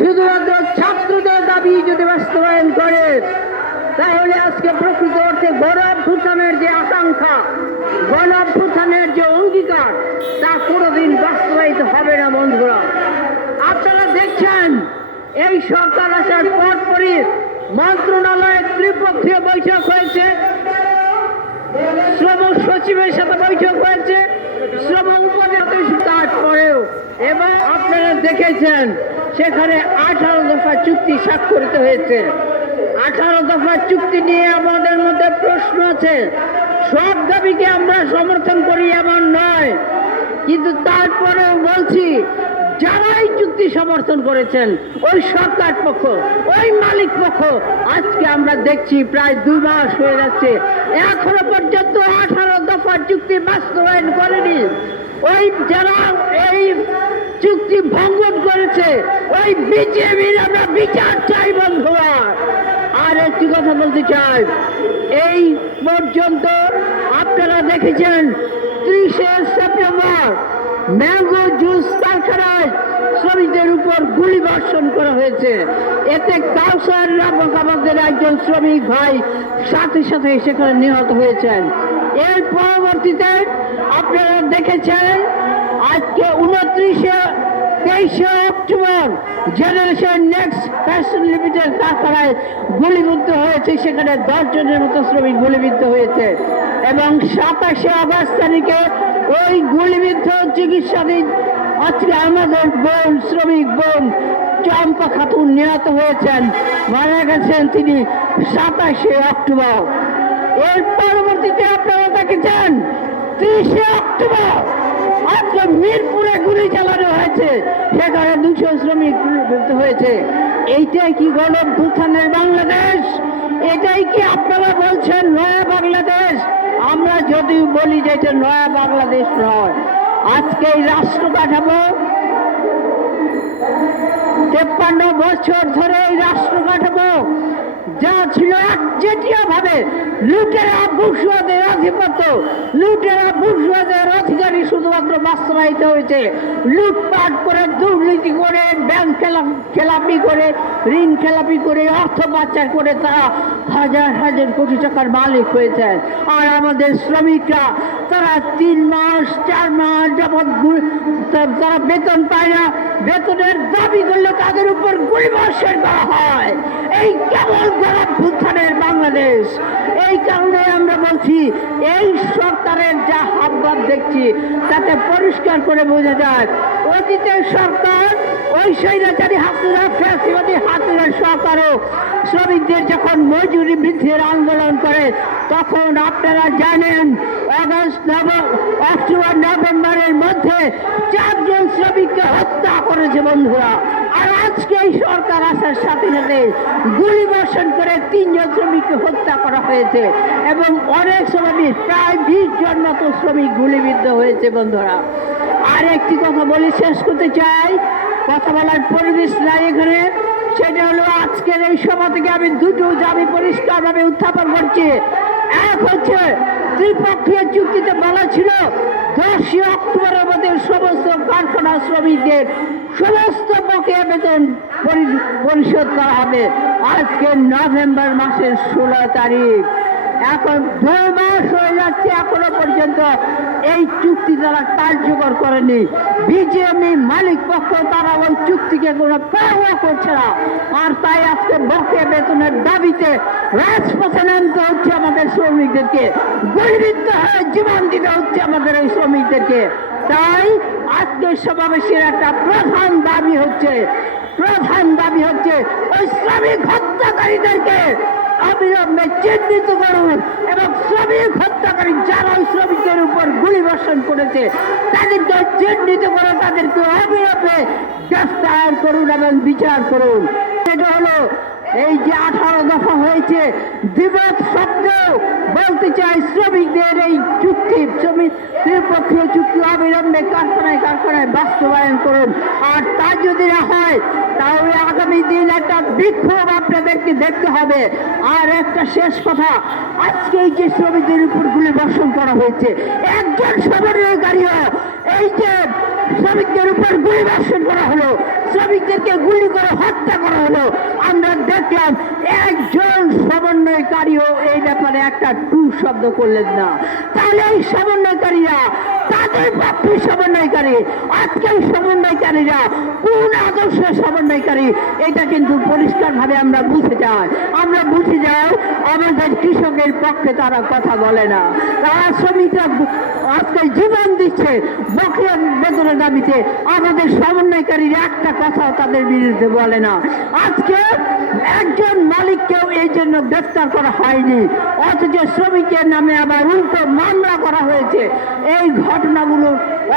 শুধুমাত্র ছাত্রদের দাবি যদি বাস্তবায়ন করে, তাহলে আজকে প্রকৃত অর্থে গণ অভ্যুত্থানের যে আকাঙ্ক্ষা, গণ অভ্যুত্থানের যে অঙ্গীকার, তা কোনোদিন বাস্তবায়িত হবে না। বন্ধুরা, আপনারা দেখছেন এই সরকার আসার পরপরই মন্ত্রণালয়ের ত্রিপক্ষীয় বৈঠক হয়েছে, শ্রম সচিবের সাথে বৈঠক হয়েছে, শ্রম উপদেষ্টা, তারপরেও এবং আপনারা দেখেছেন সেখানে 18 দফা চুক্তি স্বাক্ষরিত হয়েছে। 18 দফা চুক্তি নিয়ে আমাদের মধ্যে প্রশ্ন আছে। সব দাবিকে আমরা সমর্থন করি এমন নয়, কিন্তু তারপরেও বলছি, যারাই চুক্তি সমর্থন করেছেন ওই সরকার পক্ষ, ওই মালিক পক্ষ, আজকে আমরা দেখছি প্রায় 2 মাস হয়ে যাচ্ছে, এখনো পর্যন্ত 18 দফার চুক্তি বাস্তবায়ন করেনি। ওই যারা এই চুক্তি ভঙ্গন করেছে ওই বিজেপির আমরা বিচার চাই। বন্ধুরা, আর একটি কথা বলতে চাই, এই পর্যন্ত আপনারা দেখেছেন 30শে সেপ্টেম্বর ম্যাঙ্গো জুস কারখানায় শ্রমিকদের উপর গুলি বর্ষণ করা হয়েছে। এতে কাউসার নামক আমাদের একজন শ্রমিক ভাই সাথে সাথে সেখানে নিহত হয়েছেন। এর পরবর্তীতে আপনারা দেখেছেন আজকে 23শে October Generation Next Fashion Limited কারখানায় গুলিবিদ্ধ হয়েছে, সেখানে 10 জনের মতো শ্রমিক গুলিবিদ্ধ হয়েছে। এবং 27শে আগস্ট তারিখে ওই গুলিবিদ্ধ চিকিৎসাধীন আজকে আমাদের বোন, শ্রমিক বোন চম্পা খাতুন নিহত হয়েছেন, মারা গেছেন তিনি 27শে অক্টোবর। এর পরবর্তীতে আপনারা দেখেছেন 30শে অক্টোবর আজকে মিরপুরে গুলি চালানো হয়েছে, সেখানে 200 শ্রমিক গুলিবিদ্ধ হয়েছে। এইটাই কি গণ অভ্যুত্থানের বাংলাদেশ? এটাই কি আপনারা বলছেন নয়া বাংলাদেশ? আমরা যদি বলি যে এটা নয়া বাংলাদেশ নয়, আজকে এই রাষ্ট্র কাঠামো 53 বছর ধরে এই রাষ্ট্র কাঠামো যা ছিল একচেটিয়া ভাবে লুটেরা বুর্জোয়াদের আধিপত্য, লুটেরা বুর্জোয়াদের অধিকারী শুধুমাত্র বাস্তবায়িত হয়েছে। লুটপাট করে, দুর্নীতি করে, ব্যাংক খেলাপি করে, ঋণ খেলাপি করে, অর্থ পাচার করে তারা হাজার হাজার কোটি টাকার মালিক হয়েছেন। আর আমাদের শ্রমিকরা তারা 3 মাস 4 মাস যাবৎ তারা বেতন পায় না, বেতনের দাবি করলে তাদের উপর গুলিবর্ষণ করা হয়। এই কেবল গণ অভ্যুত্থানের বাংলাদেশ। এই কারণে আমরা বলছি, এই সরকারের যা হাবভাব দেখছি তাতে পরিষ্কার করে বোঝা যায় অতীতের সরকার, ওই স্বৈরাচারী হাসিনা, ফ্যাসিবাদী হাসিনার সরকারও শ্রমিকদের যখন মজুরি বৃদ্ধির আন্দোলন করে তখন আপনারা জানেন অক্টোবর নভেম্বরের মধ্যে 4 জন শ্রমিককে হত্যা করেছে। বন্ধুরা, আর আজকে এই সরকার আসার সাথে সাথে গুলি বর্ষণ করে 3 জন শ্রমিককে হত্যা করা হয়েছে এবং অনেক শ্রমিক প্রায় 20 জন মতো শ্রমিক গুলিবিদ্ধ হয়েছে। বন্ধুরা, আর একটি কথা বলে শেষ করতে চাই, কথা বলার পরিবেশ নাই এখানে, সেটা হলো আজকের এই সভা থেকে আমি 2টো দাবি পরিষ্কারভাবে উত্থাপন করছি। এক হচ্ছে, ত্রিপক্ষীয় চুক্তিতে বলা ছিল 10 অক্টোবরের মধ্যে সমস্ত কারখানা শ্রমিকদের সমস্ত বকেয়া বেতন পরিশোধ করা হবে। আজকে নভেম্বর মাসের 16 তারিখ, এখন 2 মাস হয়ে যাচ্ছে, এখনো পর্যন্ত এই চুক্তি তারা কার্যকর করেনি। বিজেপি মালিক পক্ষ তারা ওই চুক্তিকে কোনো পাওয়া করছে না, আর তাই আজকে বকেয়া বেতনের দাবিতে রাজপথে নামতে হচ্ছে আমাদের শ্রমিকদেরকে, গুলিবিদ্ধ হয়ে জীবন দিতে হচ্ছে আমাদের এই শ্রমিকদেরকে। তাই আজকের সমাবেশের একটা প্রধান দাবি হচ্ছে ওই শ্রমিক হত্যাকারীদেরকে অবিলম্বে চিহ্নিত করুন এবং শ্রমিক হত্যাকারী যারা ওই শ্রমিকদের উপর গুলি বর্ষণ করেছে তাদেরকে চিহ্নিত করে তাদেরকে অবিলম্বে গ্রেফতার করুন এবং বিচার করুন। এটা হলো এই যে 18 দফা হয়েছে, দ্বিমত সত্ত্বেও বলতে চাই শ্রমিকদের এই চুক্তি, ত্রিপক্ষীয় চুক্তি অবিলম্বে কারখানায় কারখানায় বাস্তবায়ন করুন। আর তা যদি না হয় তাহলে আগামী দিন একটা বিক্ষোভ আপনাদেরকে দেখতে হবে। আর একটা শেষ কথা, আজকে এই যে শ্রমিকদের উপর গুলি বর্ষণ করা হয়েছে, একজন সমন্বয়কারীও এই যে শ্রমিকদের উপর গুলি বর্ষণ করা হলো, শ্রমিকদেরকে গুলি করে হত্যা করা হলো। আমরা দেখলাম একজন সমন্বয়কারীও এই ব্যাপারে একটা টু শব্দ করলেন না। তাহলে এই সমন্বয়কারীরা তাদের পক্ষে সমন্বয়কারী, আজকের সমন্বয়কারীরা কোন আদর্শের সমন্বয়কারী এটা কিন্তু পরিষ্কারভাবে আমরা বুঝে যাই। আমরা বুঝে যাই আমাদের কৃষকের পক্ষে তারা কথা বলে না। তারা শ্রমিকরা আজকে জীবন দিচ্ছে বকেয়া বেতনের দাবিতে, আমাদের সমন্বয়কারীরা একটা কথাও তাদের বিরুদ্ধে বলে না। আজকে একজন মালিককেও এই জন্য গ্রেফতার করা হয়নি, অথচ শ্রমিকের নামে আবার উল্টো মামলা করা হয়েছে। এই ঘটনাগুলো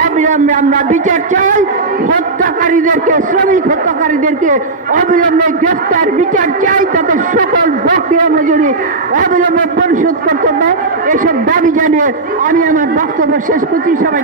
অবিলম্বে আমরা বিচার চাই। হত্যাকারীদেরকে, শ্রমিক হত্যাকারীদেরকে অবিলম্বে গ্রেফতার, বিচার চাই। তাদের সকল বকেয়া মজুরি অবিলম্বে পরিশোধ করতে হবে। এসব দাবি জানিয়ে আমি আমার বক্তব্য শেষ করছি। সবাই